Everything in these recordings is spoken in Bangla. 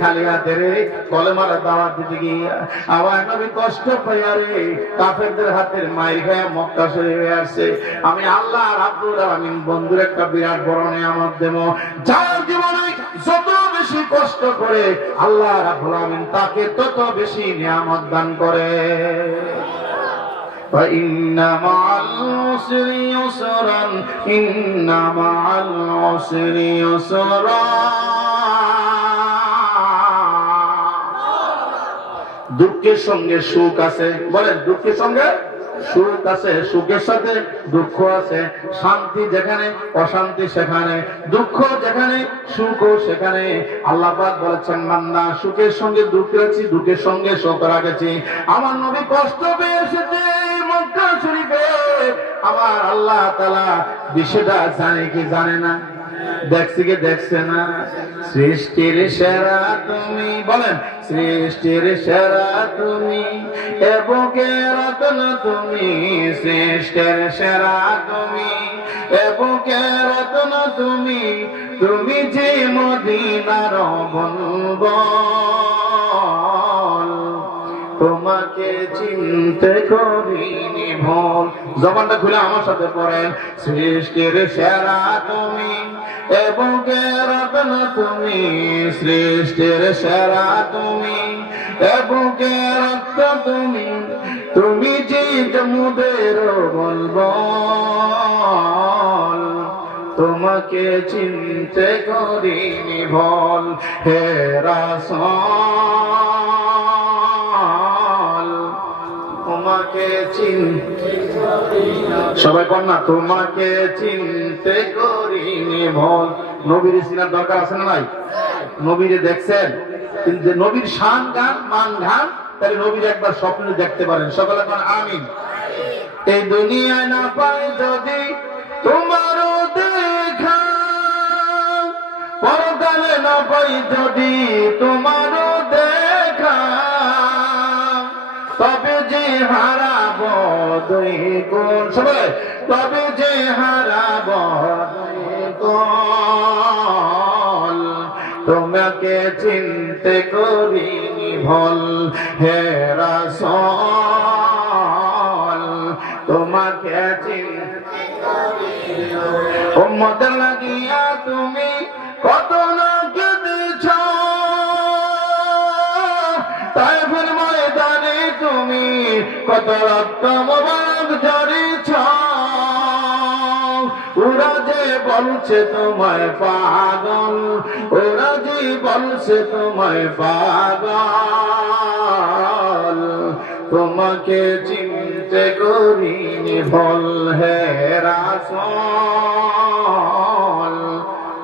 খালি হাতে রে দাওয়াত দিতে আবার নবী কষ্ট পাইয়া রে, কাফেরদের হাতের মক্কা শরীফে আসছে। আমি আল্লাহ রাব্বুল আলামিন, বন্ধুর একটা বিরাট বড় নিয়ামত দেব। যার জীবনে যত বেশি কষ্ট করে আল্লাহ রাব্বুল আলামিন, তাকে তত বেশি নিয়ামত দান করে। فإن مع العسر يسرا إن مع العسر يسرا দুঃখের সঙ্গে সুখ আছে বলেন দুঃখের সঙ্গে সুখ আছে, সুখের সাথে দুঃখ আছে, শান্তি যেখানে, অশান্তি সেখানে, দুঃখ যেখানে, সুখও সেখানে। আল্লাহ বলেছেন মান্না সুখের সঙ্গে দুঃখ রাখছি, দুঃখের সঙ্গে শোক রাখেছি। আমার নবী কষ্ট পেয়ে এসেছে মক্কা শরীফে। আমার আল্লাহ তালা বিষয়টা জানে কি জানে না? দেখছি কি দেখছে না। সৃষ্টির সেরা তুমি, বলেন, সৃষ্টির সেরা তুমি এবকে রতন তুমি, সৃষ্টির সেরা তুমি এবকে রতন তুমি তুমি যে মদিনার বলবল তোমাকে চিনতে করিনি ভুল। জবানটা খুলে আমার সাথে পড়েন। সৃষ্টির সেরা তুমি এবং রত্ন তুমি, সৃষ্টির সেরা তুমি। এবং রত্ন তুমি তুমি জিত মুদের বলব তোমাকে চিনতে করিনি বল, হে রাসল। সবাই কর না তোমাকে চিনতে করিনি ভল নবীর সিনার দরকার আছে না নাই? নবীরে দেখছেন? কিন্তু নবীর শান গান, মান গান, তাহলে নবীর একবার স্বপ্নে দেখতে পারেন। সকালে কোন আমিন। এই দুনিয়ায় না পাই যদি তোমারও দেখা, পরকালে না পাই যদি তোমারও দুই কোন সবাই, তবে যে হারাব তোমাকে চিনতে করিনি ভল। হে রাসল, তোমাকে চিনতে লাগিয়া তুমি কত না তাই ময়দানে তুমি কত রক্ত ওরা যে বলছে তোমায় পাগল, ওরা যে বলছে তোমায় পাগল, তোমাকে চিনতে করিনি ফল হে রাসল,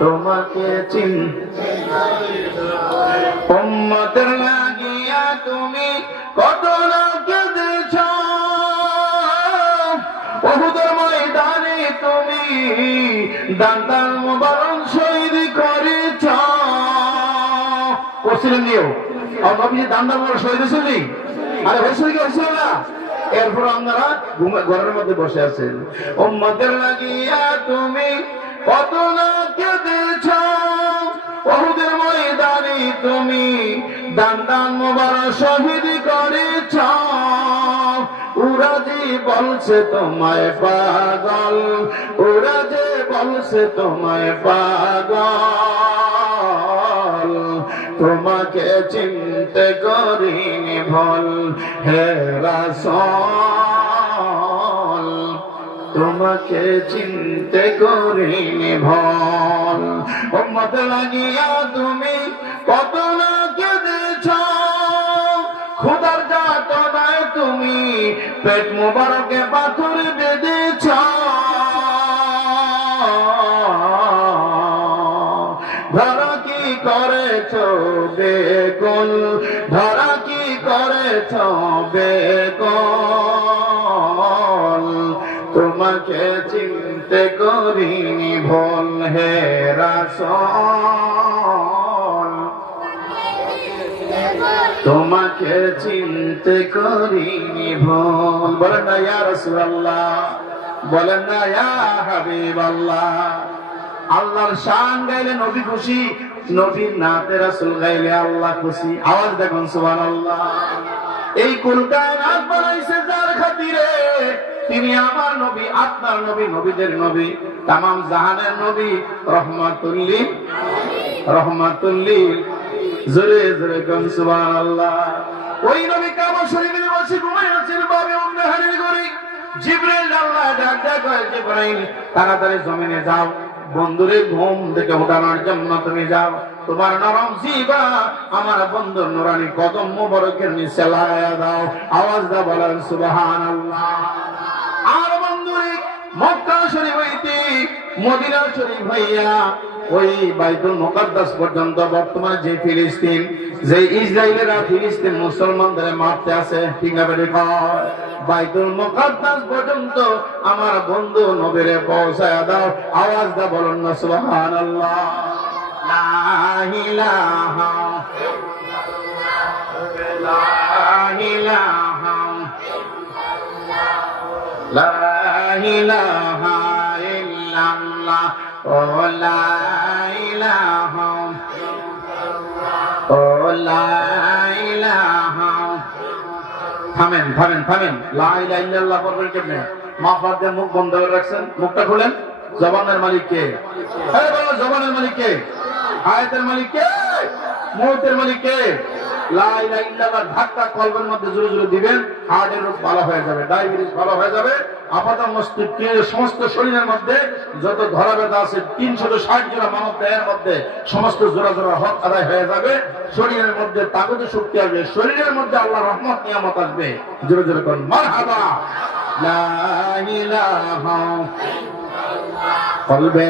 তোমাকে চিনতে করছিলেন দিও আর নবী দান্তাল মুবারক শহীদ হয়েছিলি আরে হয়েছিল কি, হয়েছিল না? এরপর আপনারা ঘরের মধ্যে বসে আছেন। উম্মতের লাগিয়া তুমি কত না কেঁদেছ? বহুদের ময়দানে তুমি দান দান শহীদ করেছ। যে বলছে তোমায় পাগল যে বলছে তোমায় পাগল। তোমাকে চিনতে করিনি ভল, হে রাসল। তোমাকে চিনতে করিনি ভল। উম্মত লাগিয়া তুমি কত না কেঁদেছ। খুদার যাতনায় তুমি পেট মুবারকে পাথর বেঁধেছ। বেকুল তোমাকে চিনতে করিনি ভুল হে রাসূল। তোমাকে চিনতে করিনি ভুল। বলেন না, ইয়া রাসূলুল্লাহ। বলেন না, ইয়া হাবিবাল্লাহ। আল্লাহর শান গাইলে নবী খুশি, নবীর নাতে রাসূল গাইলে আল্লাহ খুশি। আওয়াজ দেখুন, সুবহানাল্লাহ। এই কুলকায়নাত বানাইছে যার খাতিরে তিনি আমার নবী, আপনার নবী, নবীদের নবী তাম জাহানের নবী, রহমাতুল্লিল রহমাতুল্লিল, জোরে জোরে কম সুবহানাল্লাহ। ওই নবী কাবা শরীফে বসে ঘুমায় আছেন, বাবে জিব্রাইল আল্লাহ ডাক ডাক করে, জিব্রাইল, তাড়াতাড়ি জমিনে যাও। বন্ধুরে ঘুম থেকে উঠানোর জন্য তুমি যাও। তোমার নরম জিবা আমার বন্ধুর নুরানি কদম মুবরকের নিচে দাও। আওয়াজ দা বলেন সুবাহান আর বন্ধুরে মক্কা শরীফ হইতে মদিনা শরীফ হইয়া ওই বাইতুল মুকাদ্দাস পর্যন্ত বর্তমানে যে ফিলিস্তিন, যে ইসরায়েলেরা ফিলিস্তিন মুসলমানদের মারতে আছে ঠিক কয় বাইতুল মুকাদ্দাস পর্যন্ত আমার বন্ধু নবীরে পৌঁছায় দাও, আওয়াজ দা বলুন না, সুবহানাল্লাহ। লা ইলাহা লা ইলাহা ও লা ইলাহা ও লা ইলাহা থামেন থামেন থামেন। লা ইলাহা ইল্লাল্লাহ বলবেন কেমনে? মা ফাদের মুখ বন্ধ করে রাখছেন। মুখটা খুলেন। জবানের মালিক কে? জবানের মালিক কে? আয়াতের মালিক কে? মুহূর্তের মালিক কে? ধাক্কা কলবের মধ্যে জোরে জোরে দিবেন, হার্টের রোগ ভালো হয়ে যাবে, ডায়াবেটিস ভালো হয়ে যাবে আপাতত মস্তিষ্কের সমস্ত শরীরের মধ্যে যত ধরা ব্যথা আছে, তিনশত ষাট জোড়া মানব দেহের মধ্যে সমস্ত জোড়া জোড়া হক আদায় হয়ে যাবে, শরীরের মধ্যে তাগতে শক্তি আসবে, শরীরের মধ্যে আল্লাহ রহমত, নিয়ামত আসবে। জোরে জোরে করুন মার হাবা কলবে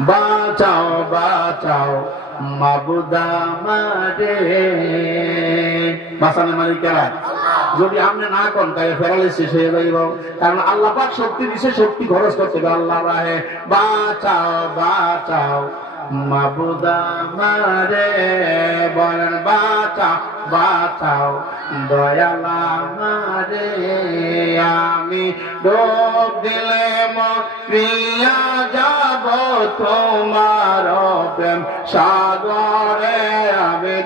বাঁচাও বাঁচাও মাবুদা মারে। বাঁচানোর মালিক কেরা যদি আপনি না করেন, তাহলে প্যারালিসিস হয়ে যাইব। কারণ আল্লাহ পাক শক্তি দিছে, শক্তি খরচ করতে হবে আল্লাহ রাহে। বাঁচাও বাঁচাও মাবুদা মারে। বলেন, বাঁচাও বাঁচাও, দয়ালা মারে। আমি ডোব দিলে মরিয়া যাব তোমার সাগরে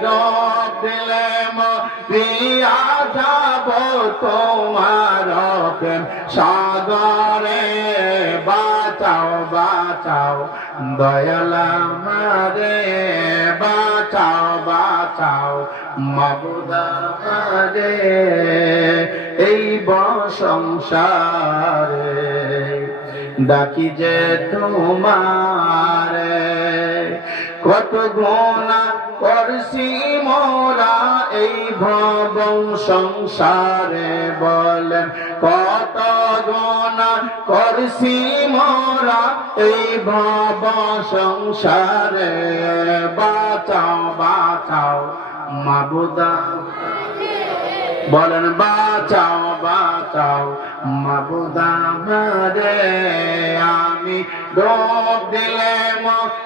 ডোব দিলে মরিয়া যাব তোমার সাগরে বাঁচাও বাঁচাও, দয়ালা মারে বাঁচাও বাঁচাও, মাবুদা মারে এই সংসারে ডাকি যে তোমারে, কত গোনা করছি মোরা এই ভব সংসারে বলেন, কত গোনা করছি মোরা এই ভব সংসারে, বাঁচাও বাঁচাও, মাবুদা। বলেন, বাঁচাও বাঁচাও মাবুদা মারে আমি ডোব দিলে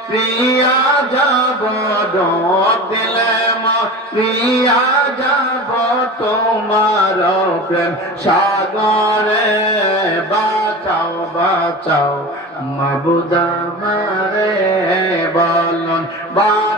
প্রিয়া যাব ডোব দিলে প্রিয়া যাব, তোমার প্রেম সাগরে বাঁচাও বাঁচাও। মাবুদা মারে বলন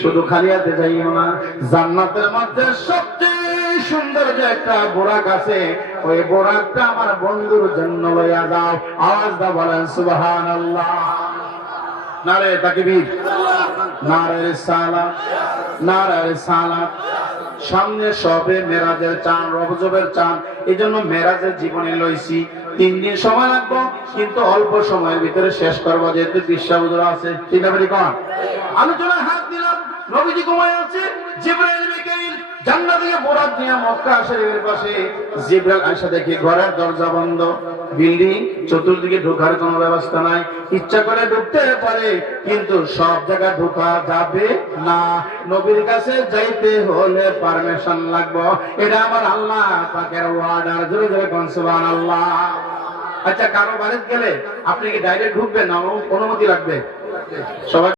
শুধু খালি হাতে যাইও না, জান্নাতের মধ্যে সবচেয়ে সুন্দর যে একটা বোরাক আছে, ওই বোরাকটা আমার বন্ধুর জন্য লইয়া যাও। আওয়াজ দা বলেন সুবাহান আল্লাহ নারে তাকবীর, নারে সালা নারে সালা সামনে সবে মেরাজের চান রবজবের চান এই জন্য মেরাজের জীবনে লইছি। তিন দিন সময় লাগবো, কিন্তু অল্প সময়ের ভিতরে শেষ করব, যেহেতু বিশ্বাবুদরা আছে। চিন্তা করি কন দিলাম নবীজি ঘুমায় আছে, জিব্রাইল মিকাইল জান্নাত থেকে নিয়ে মক্কা পাশে জিব্রাইল ঘরের দরজা বন্ধ। বিল্ডিং চতুর্দিকে ঢোকার ব্যবস্থা নাই। ইচ্ছা করে ঢুকতে পারে, কিন্তু সব জায়গায় ঢোকা যাবে না। নবীর কাছে যাইতে হলে পারমিশন লাগবে। এটা আমার আল্লাহ পাকের ওয়ার্ডার জোরে জোরে কোন আচ্ছা কারও বাড়িতে গেলে আপনি কি ডাইরেক্ট ঢুকবেন না? অনুমতি লাগবে? সবাই